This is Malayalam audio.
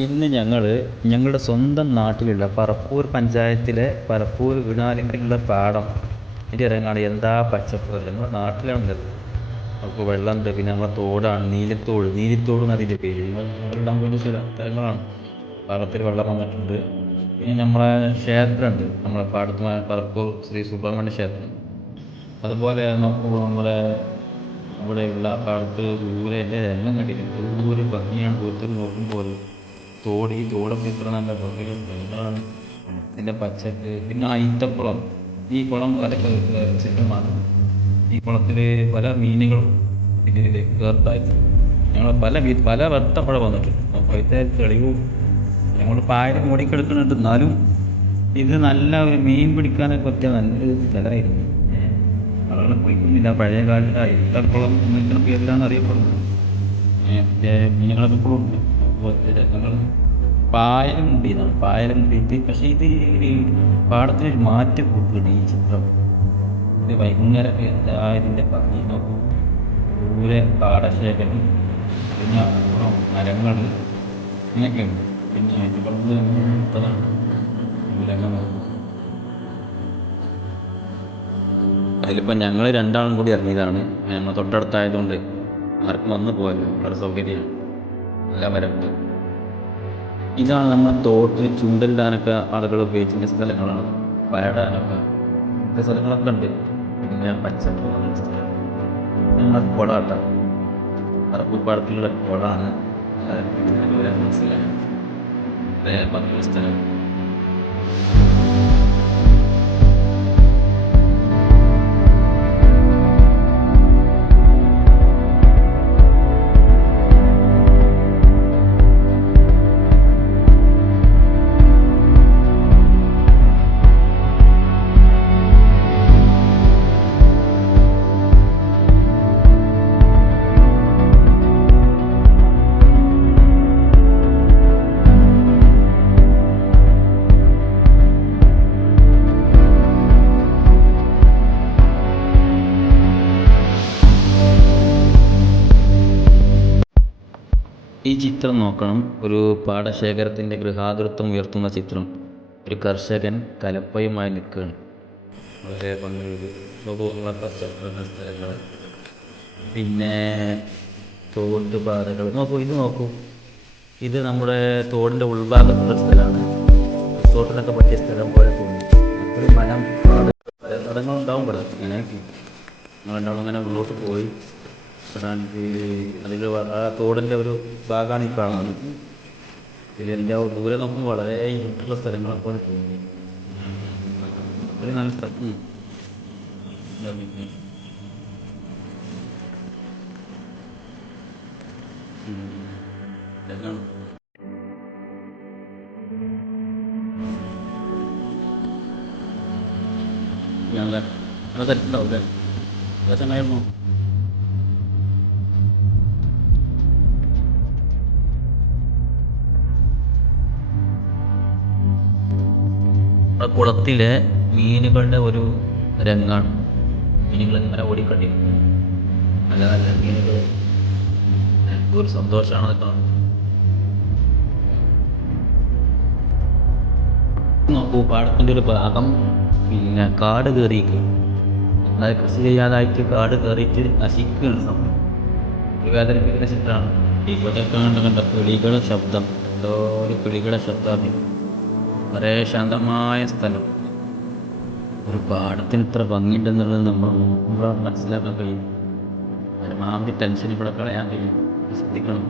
ഇന്ന് ഞങ്ങളുടെ സ്വന്തം നാട്ടിലുള്ള പറപ്പൂർ പഞ്ചായത്തിലെ പറപ്പൂർ വീണാലിങ്കലുള്ള പാടം ഇതിൻ്റെ ഇറങ്ങാണ്. എന്താ പച്ചപ്പ്! നമ്മുടെ നാട്ടിലാണുള്ളത്. നമുക്ക് വെള്ളമുണ്ട്. പിന്നെ നമ്മളെ തോടാണ് നീലിത്തോട് എന്നതിൻ്റെ പേര്. വെള്ളം പോയ സ്ഥലങ്ങളാണ്. പാടത്തിൽ വെള്ളം വന്നിട്ടുണ്ട്. പിന്നെ നമ്മളെ ക്ഷേത്രമുണ്ട്, നമ്മളെ പാടത്ത് പറപ്പൂർ ശ്രീ സുബ്രഹ്മണ്യ ക്ഷേത്രം. അതുപോലെ നോക്കുമ്പോൾ നമ്മുടെ ഇവിടെയുള്ള പാടത്ത് ദൂരെ എൻ്റെ എല്ലാം കണ്ടിട്ടുണ്ട്. ദൂരെ ഭംഗിയാണ്. ദൂരത്തിൽ നോക്കുമ്പോൾ ഈ തോടൊക്കെ ഇത്ര നല്ല ഭംഗിയും വെള്ളമാണ്. ഇതിൻ്റെ പച്ചപ്പ്. പിന്നെ ഈത്തക്കുളം. ഈ കുളം അതൊക്കെ ചുറ്റുമാണ്. ഈ കുളത്തിൽ പല മീനുകളും ഇതിൽ ചേർത്തായിട്ട് ഞങ്ങൾ പല വട്ടം അവിടെ വന്നിട്ടുണ്ട്. അപ്പോൾ ഇതിൻ്റെ തെളിവും ഞങ്ങൾ പായൽ മൂടിക്കെടുക്കുന്നുണ്ട്. എന്നാലും ഇത് നല്ല ഒരു മീൻ പിടിക്കാനൊക്കെ പറ്റിയ നല്ലൊരു സ്ഥലമായിരുന്നു. ആളുകൾ പോയിക്കൊണ്ടില്ല. പഴയ കാലത്ത് ഈത്തക്കുളം എന്നൊക്കെ പേരിലാണ് അറിയപ്പെടുന്നത്. പിന്നെ മീനുകളൊക്കെ ഇപ്പോഴും ഉണ്ട്. അതുപോലെ ഞങ്ങൾ പായലും മുടി. പക്ഷേ ഇത് പാടത്തിനൊരു മാറ്റം കൂട്ടുന്നുണ്ട് ഈ ചിത്രം. ഇത് ഭയങ്കര എന്താ ഇതിൻ്റെ ഭംഗി നോക്കും. ദൂരെ പാടശേഖരം, പിന്നെ അപ്പുറം മരങ്ങൾ അങ്ങനെയൊക്കെയുണ്ട്. പിന്നെ ഇവിടുന്ന് ദൂരങ്ങൾ നോക്കും. അതിലിപ്പോൾ ഞങ്ങൾ രണ്ടാളും കൂടി ഇറങ്ങിയതാണ്. ഞങ്ങൾ തൊട്ടടുത്തായതുകൊണ്ട് ആർക്കും വന്ന് പോയല്ലോ. വളരെ സൗകര്യമാണ്. നല്ല മരമുണ്ട്. ഇതാണ് നമ്മുടെ തോട്ടിൽ ചൂണ്ടലിടാനൊക്കെ ആളുകൾ ഉപയോഗിക്കുന്ന സ്ഥലങ്ങളാണ്. വയടാനൊക്കെ സ്ഥലങ്ങളൊക്കെ ഉണ്ട്. പിന്നെ പച്ചപ്പ് ഞങ്ങൾ കുളമാട്ട പറപ്പൂപ്പാടത്തിലുള്ള കുളമാണ്. മനസ്സിലായ സ്ഥലം. ഈ ചിത്രം നോക്കണം. ഒരു പാടശേഖരത്തിൻ്റെ ഗൃഹാതുരത്വം ഉയർത്തുന്ന ചിത്രം. ഒരു കർഷകൻ കലപ്പയുമായി നിൽക്കുകയാണ്. വളരെ ഭംഗിയുള്ള പച്ചപ്പുള്ള സ്ഥലങ്ങൾ. പിന്നെ തോട്ടുപാതകൾ നോക്കൂ. ഇത് നമ്മുടെ തോടിൻ്റെ ഉൾഭാഗത്തുള്ള സ്ഥലമാണ്. റിസോർട്ടിനൊക്കെ പറ്റിയ സ്ഥലം പോലെ തോന്നി. ഒരു മരം സ്ഥലങ്ങളുണ്ടാവും ഇവിടെ. ഞങ്ങൾ അങ്ങനെ ഉള്ളോട്ട് പോയി. അതിൽ ആ തോടിൻ്റെ ഒരു ഭാഗമാണ് ഈ കാണുന്നത്. ഇതിൻ്റെ ദൂരെ നോക്കുമ്പോൾ വളരെ ഇരുട്ടുള്ള സ്ഥലങ്ങളൊക്കെ തോന്നി. ഒരു നല്ല സ്ഥലം. തെറ്റുണ്ടാവില്ലേ? ചങ്ങായിരുന്നു. കുളത്തിലെ മീനുകളുടെ ഒരു രംഗാണ്. മീനുകൾ ഇങ്ങനെ ഓടിക്കണ്ടിരിക്കും. നല്ല നല്ല മീനുകൾ. ഒരു സന്തോഷമാണ് കാണുന്നത്. നോക്കൂ, പാടത്തിൻ്റെ ഒരു ഭാഗം പിന്നെ കാട് കയറിയിരിക്കും. അതായത് കൃഷി ചെയ്യാതായിട്ട് കാട് കയറിയിട്ട് നശിക്കുകയാണ്. ഒരു വേദനിപ്പിക്കുന്ന ചിത്രമാണ്. ഇവിടെ കണ്ട കിളികളുടെ ശബ്ദം. എന്തോ ഒരു കിളികളുടെ ശബ്ദമാണ്. വളരെ ശാന്തമായ സ്ഥലം. ഒരു പാടത്തിന് ഇത്ര ഭംഗിയുണ്ടെന്നുള്ളത് നമ്മൾ നോക്കുമ്പോഴാണ് മനസ്സിലാക്കാൻ കഴിയും. പരമാവധി ടെൻഷൻ ഇവിടെ കളയാൻ കഴിയും. ശ്രദ്ധിക്കണം.